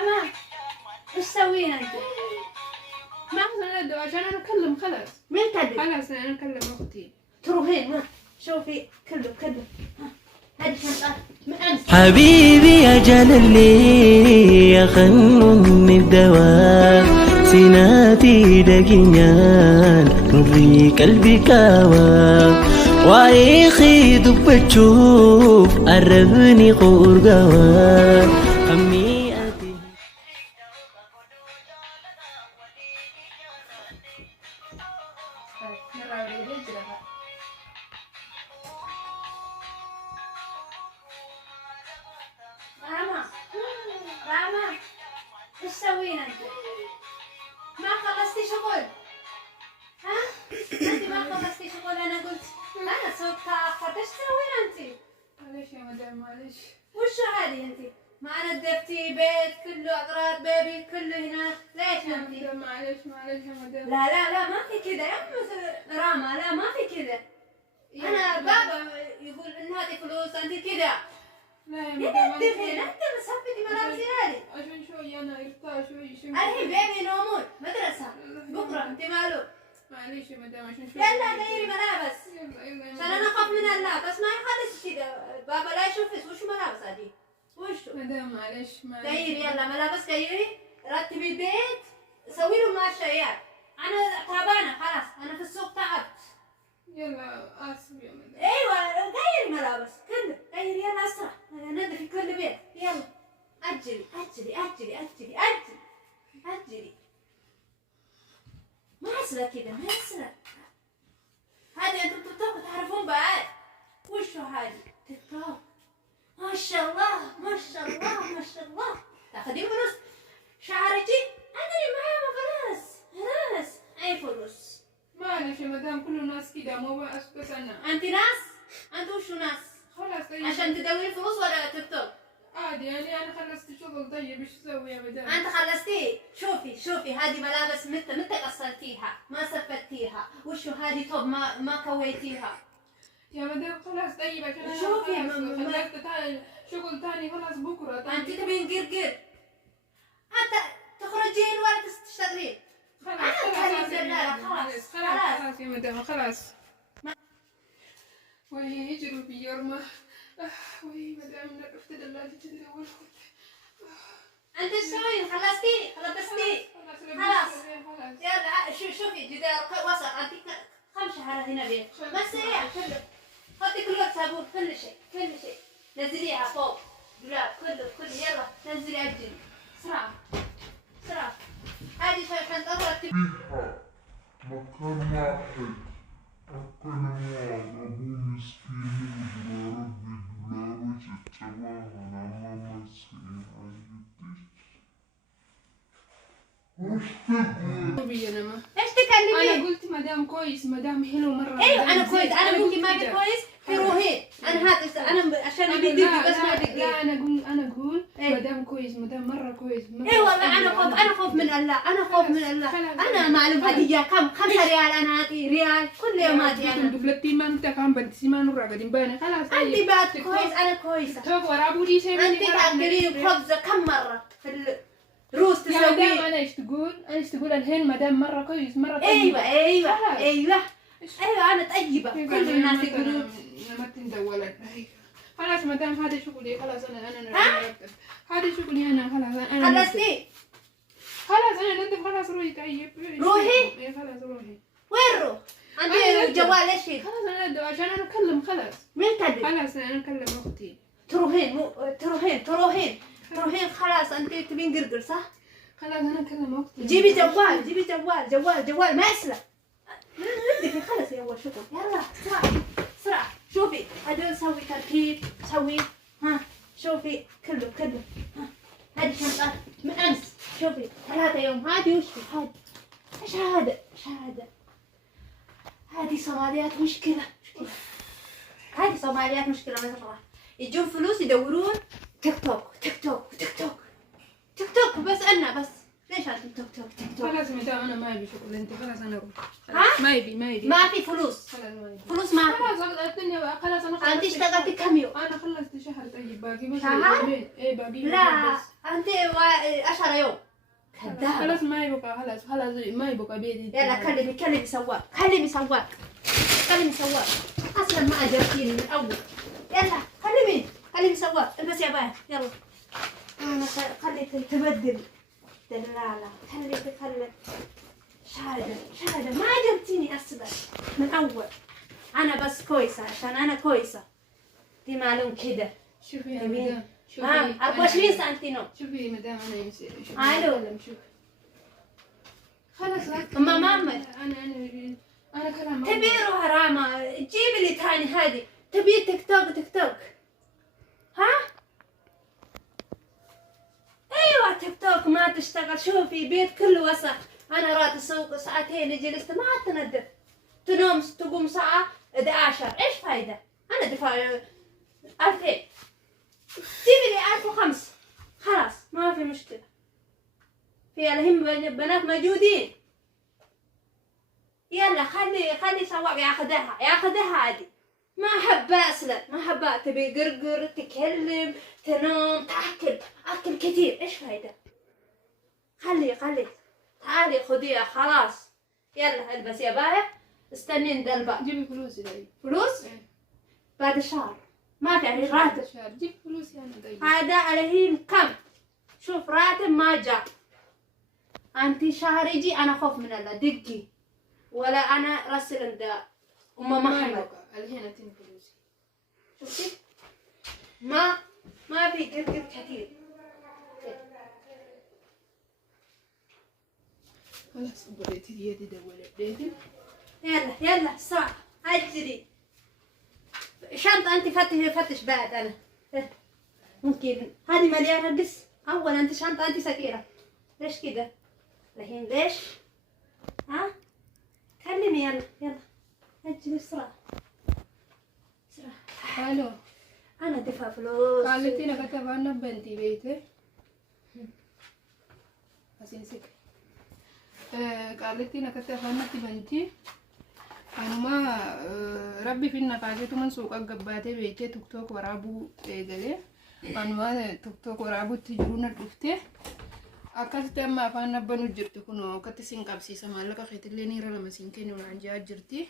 راما ايش تسوين انت؟ ما أخذ الدواء عشان أنا أكلم خلاص. مين كذب؟ خلاص أنا أكلم أختي. تروحين ما شوفي كله هذه شنطة من أمس. حبيبي أجل اللي يخنني الدواء سيناتي دقينيان نوري قلبي كاوا وايخي دبتشوف قربني قرقوا خمي أتي راما ايش تسوين انت؟ ما خلصتي شغل؟ ها؟ انت ما خلصتي شغل انا قلت انا سوق تاخرت ايش تسوين انت؟ معلش يا مدام معلش. وشو هذه انت؟ ما نظفتي بيت كله اغراض بيبي كله هنا ليش يا انت؟ مدام معلش يا مدام. لا ما في كذا يا ام راما لا ما في كذا. انا بابا يقول ان هذه فلوس انت كذا. لا يا ليه مدام تدفين انت مسحبتي ملابسي هذه؟ عشان شوي أنا ارتاح شوي الحين بيبي ينومون مدرسة بكرة انت ماله؟ معلش يا مدام عشان شوي. يلا غيري ملابس يلا يا عشان مدام. انا اخاف من الله بس ما يخلص كذا بابا لا يشوفش وش ملابس هذه؟ وشو؟ مدام معلش غيري يلا ملابس غيري رتبي البيت سوي له ماشيات انا تعبانة خلاص انا في السوق تعبت. يلا آسف يا مدام. ايوه غيري ملابس كله غيري يلا اسرع نظفي كل بيت يلا اجلي ما اسرع كذا ما اسرع. هذه انتم تيك توك تعرفون بعد وشو هذه تيك توك ما شاء الله تاخذين فلوس شعرك ادري معايا فلوس اي فلوس. معلش يا مدام كل الناس كده مو بس أنا. انت ناس انت وشو ناس خلاص طيب. عشان تدورين فلوس ولا تيك توك؟ عادي يعني أنا خلصت شغل طيب إيش أسوي يا مدام؟ انت خلصتي شوفي هذه ملابس متى غسلتيها ما سفتيها وشو هذه توب ما كويتيها. يا مدام خلاص طيب عشان أنا شوفي يا خلاص خلصت شغل تاني خلاص بكرة انت تاني. تبين قرقر انت تخرجين ولا تشتغلين؟ خلاص يا مدام خلاص. وهي يجروا في يرمى. وهي مدام نقفت دلالة جدا انت ايش تسوين؟ خلصتي؟ خلاص يلا شوفي جدار وصل انت كم شهر هنا بيه ما سريع كله حطي كل وقت صابون كل شيء نزليها فوق دولاب كله يلا نزلي اجلي بسرعة هذه شنطة رتبي مكان واحد أكل أبو مسكين ورب دولار وشتما أنا مسكين ايش تكلمين؟ أنا قلت مدام كويس مدام حلو مرة. ايوه انا كويس انا قلت ما في كويس تروحين انا انا عشان بدي بس ما بدي. لا أنا أقول مدام كويس مدام مرة كويس. اي والله انا خوف من الله انا معلوم هدية كم 5 ريال انا اعطي ريال كل يوم اعطي انا. دفلتي ما انت كان بنتي ما نور قاعدين باني خلاص. انت بعد كويس انا كويسة. توك ورا ابو دي شيء. انت تاكلين خبزة كم مرة في الروس يا مدام تسوي. انا ايش تقول الحين مدام مرة كويس مرة طيبة. ايوه انا طيبة كل الناس يقولون. ما تندولت. خلاص مدام هذا شغلي خلاص انا هذا شغلي انا خلاص انا خلصتي؟ خلاص انا ننظف خلاص روحي طيب. روحي؟ ايه خلاص روحي. وين روح؟ انت الجوال ايش فيه؟ خلاص انا ندوا عشان انا اكلم خلاص. مين كذب؟ خلاص انا اكلم اختي. تروحين خلاص انت تبين قرقر صح؟ خلاص انا اكلم اختي. جيبي جوال ما يسلك. نظفي خلاص يا شغل يلا بسرعة شوفي هدول سوي ترتيب سوي شوفي كله ها هذه شنطة من امس شوفي 3 يوم هذه وش في هذه ايش هذا هذه صوماليات مشكلة هذه صوماليات مشكلة مرة يجون فلوس يدورون تيك توك بس أنا بس ليش هذا تيك توك خلاص مدام انا ما ابي شغل انت خلاص انا اروح. ما يبي ما في فلوس خلاص ما يبي فلوس ما في. خلاص الدنيا خلاص انا انت اشتغلتي كم يوم؟ انا خلصت شهر طيب باقي بس شهر؟ يومين. ايه باقي لا بس أنت 10 يوم كذاب. خلاص ما يبقى خلاص ما يبقى بيتي. يلا كلمي سواق أصلا ما أجرتيني من أول. يلا كلمي سواق البس يا باي يلا. أنا خليك تبدل دلالة خلي شاهدة ما أجرتيني أصلا من أول. أنا بس كويسة عشان أنا كويسة دي معلوم كده. شوفي يا مدام شوفي 24 سنتينو. شوفي يا مدام أنا يمسي الو شوفي خلاص أما ماما أنا كلام تبي روح راما جيب لي تاني هذه. تبي تيك توك ها؟ ايوه تيك توك ما تشتغل. شوفي بيت كله وسخ. انا رات اسوق ساعتين جلست ما تنظف. تنوم تقوم ساعة 11. ايش فايدة؟ انا دفع 2000. جيبي لي 1005 خلاص ما في مشكلة. في الهم بنات موجودين. يلا خلي سواق ياخذها عادي. ما أحب أصلا ما أحب. تبي قرقر تكلم تنوم أكل كثير. إيش فايدة؟ خلي تعالي خذيها خلاص. يلا البس يا باية استنين دلبا. جيبي فلوسي داي. فلوس؟ بعد الشهر ما في عليه راتب. جيب فلوسي أنا داي. هذا الحين كم؟ شوف راتب ما جاء. أنتي شهر يجي أنا خوف من الله دقي ولا أنا رسل عند أم محمد. الحين أتين فلوسي. شوفي ما في قرقر كثير. خلاص بديتي يدي دولت. يلا سرعة أجري. شنطة أنت فتش بعد أنا ممكن هذه مليانة بس. أول أنت شنطة أنت سكيرة. ليش كده؟ الحين ليش؟ ها؟ كلمي يلا أجري بسرعة. الو أنا دفع فلوس. قالت لي كتب أنا بنتي بيتي أسينسك. قالت لي كتب أنا بنتي أنا ما ربي في النقاجة من سوق الجباتي بيتي توك ورابو إيجالي أنا ما توك ورابو تجرون الدفتة أكاد تما فانا بنو جرتي كنو كتسين قبسي سمالك خيت اللي نيرا لما سينكني وعنجا جرتي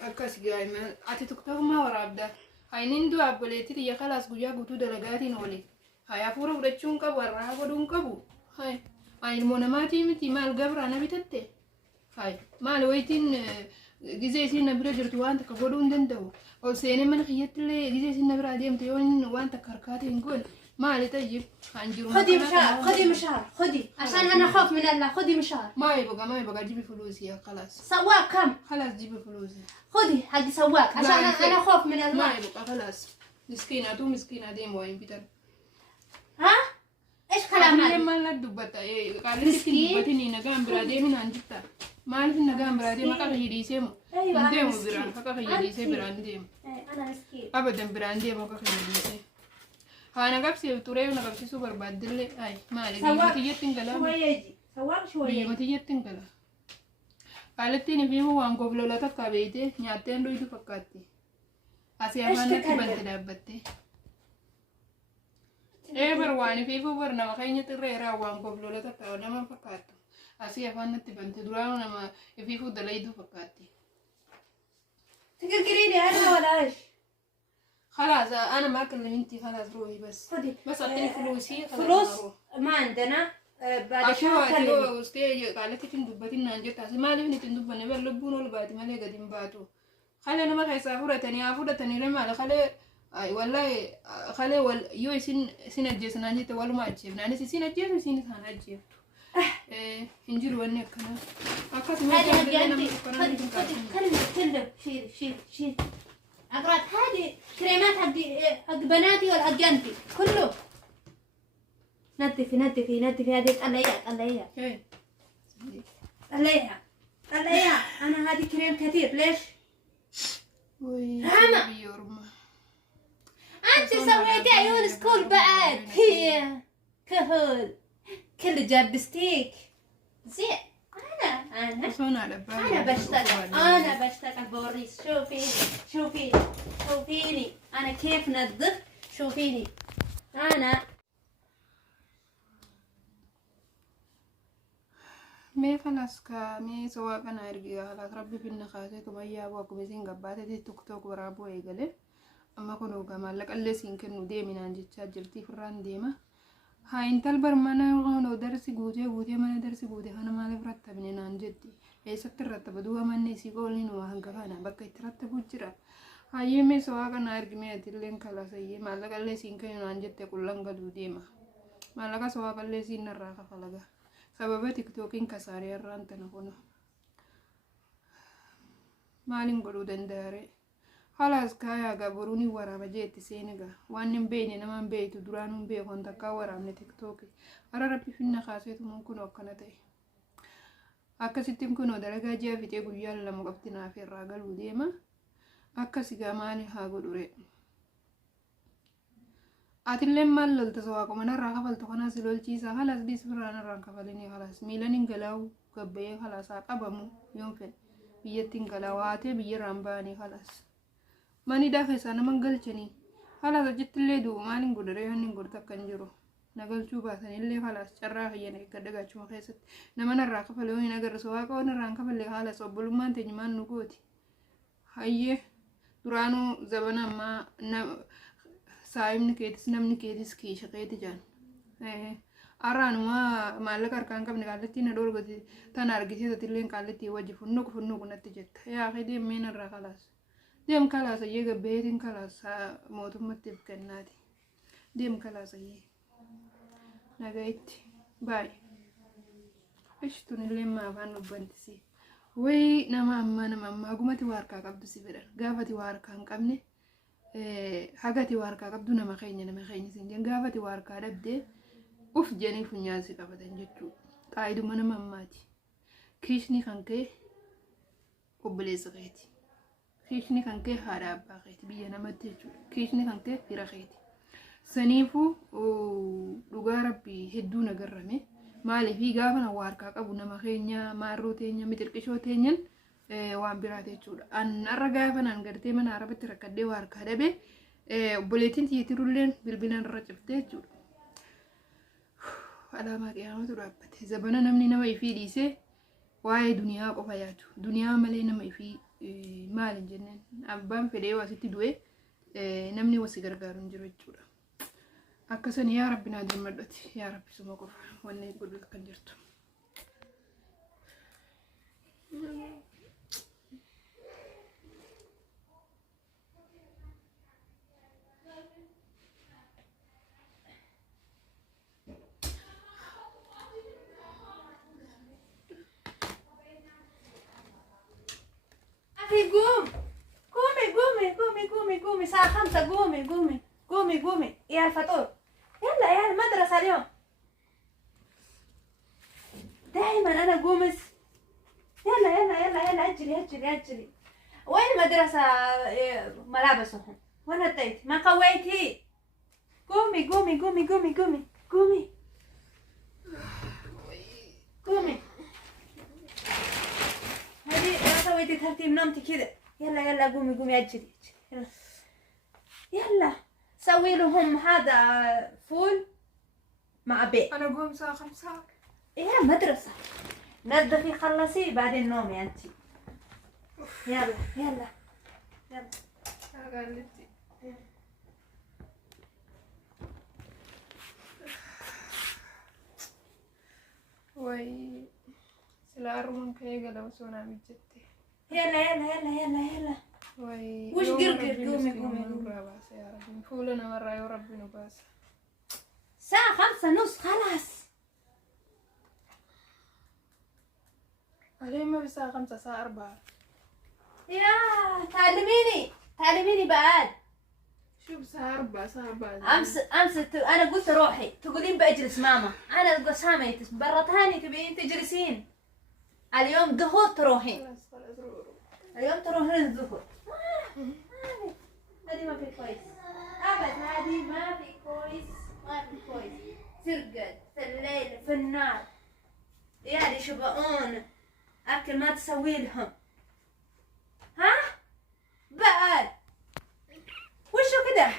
أكاس جاي ما أتي توك ما ورابدا هاينين دو أبوليتي يا خلاص جوجا جوتو دلقاتي نولي هاي أفورا ودشون كبو وراه ودون كبو هاي المونماتي متي مال قبر أنا بتتة هاي مال ويتين جزء سين نبرة جرتو وانت كبودون دندو أو سين من خيط اللي جزء سين نبرة ديم تيون وانت كركاتي نقول مالي طيب هنجرو خذي مشهر خذي عشان أنا خوف من الله. خذي مشهر. ما يبقى جيبي فلوسي يا خلاص. سواق كم؟ خلاص جيبي فلوسي. خذي حق سواق عشان أنا خوف من الله. ما يبقى خلاص. مسكينة دي موين بيتر. ها؟ إيش كلام هذا؟ ما لا دبته قال لي تدبتني نجام برادي من عندك ما أعرف نجام برادي ما كان يديسيم. أيوة ديم بران فكان يديسي برانديم. أنا مسكين. أبدا براندي ما كان يديسي. أنا قبسي توري وأنا قبسي سوبر بدل أي ما لي ما تيجي تنقلا. شوية يجي سواق شوية. ما تيجي تنقلا. قالت لي نبيه وان قبل لا تكابيته نياتين لو يدو فكاتي. أسيا ما نتبنت دابتي. برواني في فورنا ما خيني تريرا وان قبل لا تكابيته ما فكاتو. أسيا ما نتبنت درانا ما في فود لا يدو فكاتي. تقرقريني أنا ولا إيش؟ خلاص أنا ما كلمتي خلاص روحي بس. خدي. بس أعطيني فلوسي. فلوس ما عندنا. بعد شهر كلمني. أستاذ قالت لي تندبتي نانجت أسي ما لي تندبني بلبون ولا باتي ما لي قديم باتو. خلي أنا ما خيسافورة تاني أفورة تاني لما خلي والله خلي يو سين الجيس نانجت ولا ما أجيب ناني سين الجيس وسين ثان أجيب. هنجر ونك كنا. أكاد ما هذه كلم شيل. أقرأت هذه كريمات حق بناتي ولا حق أنتي كله. نظفي هذه طلعيها. أنا هذه كريم كثير ليش؟ راما أنت سويتي عيون سكول بعد هي كهول كل جابستيك زين. أنا بشتغل بوريس. شوفيني أنا كيف نظف. شوفيني أنا مي خلاص مي سواء كان أرجع خلاص ربي في النخاسة تميا وأكو بسين قباتة تيك توك ورابو إيجله أما كنو كمان لك اللي سينكن ودي من عند جرتي فران ديما هاي انت البرمانة غانو درسي قوتي من درسي قوتي أنا مالي فرتبني نان جدي إيش ترتب دوها من نسي قولين وهنقفانا بقى يترتب وجرا هاي مي سواء كان أرجع مي أتلين خلاص هي مالك اللي سينكن نان جدي كلن قدو ديما مالك سواء كان اللي سين الراقة فلقا سبب تيك توكين كساري الران تنقونه مالين قدو دنداري خلاص كايا قبروني ورا بجيت سينغا وانم بيني نمان بيت درانم بي كنت كاورا من تيك توك ارا ربي في النخاسيت ممكن وكنتي akkasitti kun dalagaa ji'a fitee guyyaa lama qabti naaf irraa galuu deema akkasi gamaani haa godhure atillee maal lolta sawaa qomana irraa kafaltu kana si lolchiisa halas disbiraan irraan kafalini halas miilan hin galaawu gabbayee halasaa qabamu yoon fedhe biyyattiin galaawaatee biyyarraan baanii halas mani dafe sana mangalchani halas ajittillee duu maalin godare yoon godta kan jiru nagalchuu baasanillee halas carraa fayyana gaddagaachuma keessatti nama narraa kafalee yoon agarra waaqa waan irraan kafalee halas obbolummaan teenyumaan nu gooti hayyee duraanuu zabana ammaa saayimni keetis namni keetis kiisha keeti jaan araanuma maallaqa harkaan qabne qaallattii na dhoorgoti tan argisiisatillee qaallattii wajji funnuku natti jetta yaa akhi deemeen irraa kalaas deem kalaas ayyee gabbeetiin kalaas mootummaattiif kennaati deem kalaas ayyee nagaitti baay ishtunillee maafaan dhubbantisi way nama ammaa gumati waarkaa qabdu si fedhan gaafati waarkaa hin qabne hagati waarkaa qabdu nama keenya sin jen gaafati waarkaa dhabdee uf janii funyaasi qabatan jechuu qaayiduma nama ammaati kiishni kan kee obboleessa keeti kiishni kan kee haadha abbaa keeti biyya namatti jechuudha kiishni kan kee fira keeti saniifuu dhugaa rabbii hedduu nagarrame maaliif gaafa na waarkaa qabu nama keenya maarroo teenya mitirqishoo teenyan waan biraate jechuudha an arra gaafa naan gartee mana arabatti rakkadee waarkaa dhabe obboleettiin tiyitirulleen bilbilaan irra ciftee jechuudha alaamaa qiyaamatu dhaabbate zabana namni nama ifii dhiisee waa'ee duniyaa qofa yaadu duniyaa malee nama ifii maalin jenneen abbaan fedhee waasitti du'e namni wasi gargaaru hin jiru jechuudha akkasani yaa rabbi naa dirmadhoti yaa rabbi suma qofa wanni godhu kan jirtu قومي الساعة 5 قومي يا الفطور يلا يا المدرسة اليوم دائما انا قومس يلا اجري وين المدرسة ملابسهم وين وديت ما قويتي قومي هذه ما سويتي ترتيب نومتي كذا يلا قومي اجري يلا سوي لهم هذا فول مع بيت انا قوم الساعه 5 يا مدرسة نظفي خلصي بعدين نومي انت يلا قالتي وي سلار من كي قالوا سونا بجتي يلا وي وش قرقر قومي بس يا ربي فولنا مرة يا ربي نباس الساعة 5:30 خلاص علي ما بساعة 5 الساعة 4 يا تعلميني بعد شو بساعة 4 الساعة 4 امس انا قلت روحي تقولين بجلس ماما انا قسامة برتاني تبين تجلسين اليوم ظهور تروحين خلاص روح اليوم تروحين الظهور هذه ما في كويس ابد هذه ما في كويس ترقد في الليل في النار يعني يشبعون اكل ما تسوي لهم ها بعد وشو كده